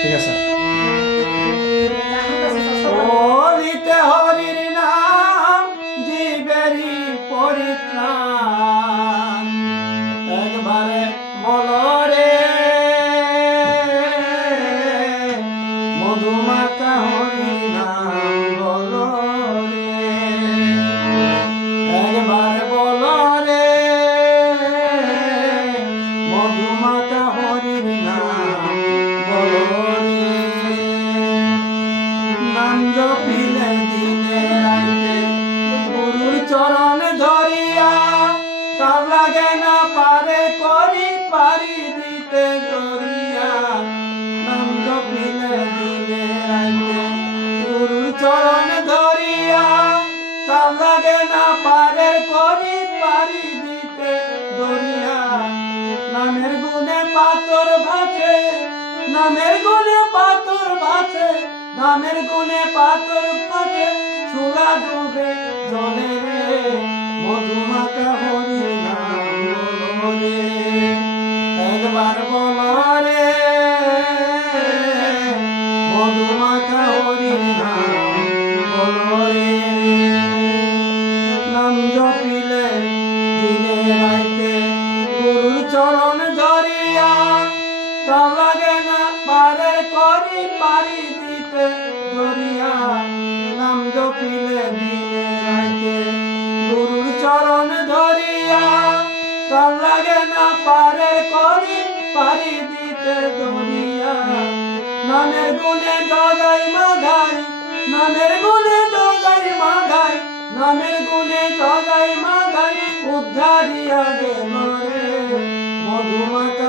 ঠিক আছে। বলিতে হরির নাম জীবেরই পরিত্রাণ, একবারে বলো রে মধুমাখা হরির নাম বলো রে, একবারে বলো রে মধুমাখা হরির নাম বলো রে। নাম জপিলে দিনে রাইতে গুরুর চরণ ধরিয়া, তার লাগে না পারে করি পারি দিতে দরিয়া। নাম জপিলে দিনে রাইতে গুরুর চরণ ধরিয়া, তার লাগে না পারে করি পারি দিতে দরিয়া। নামের গুণে পাথর ভাসে, নামের গুণে পাথর ভাসে, নামের গুণে পাথর ভাসে, চুলা ডুবে জলে রে মধুমাখা হরির নাম বলো রে, একবার বলো রে মধুমাখা হরির নাম বলো রে। নাম জপিলে দিনে রাইতে গুরুর চরণ ধরিয়া, তার লাগে না পারে করি পারি দিতে দরিয়া। নাম জপিলে দিনে রাইতে গুরুর চরণ ধরিয়া, তার লাগে না পারে করি পারি দিতে দরিয়া। নামের গুণে জগাই মাগাই, নামের গুণে জগাই মাগাই, নামের গুণে জগাই মাগাই, উদ্ধারিয়া গেল রে মধুমাখা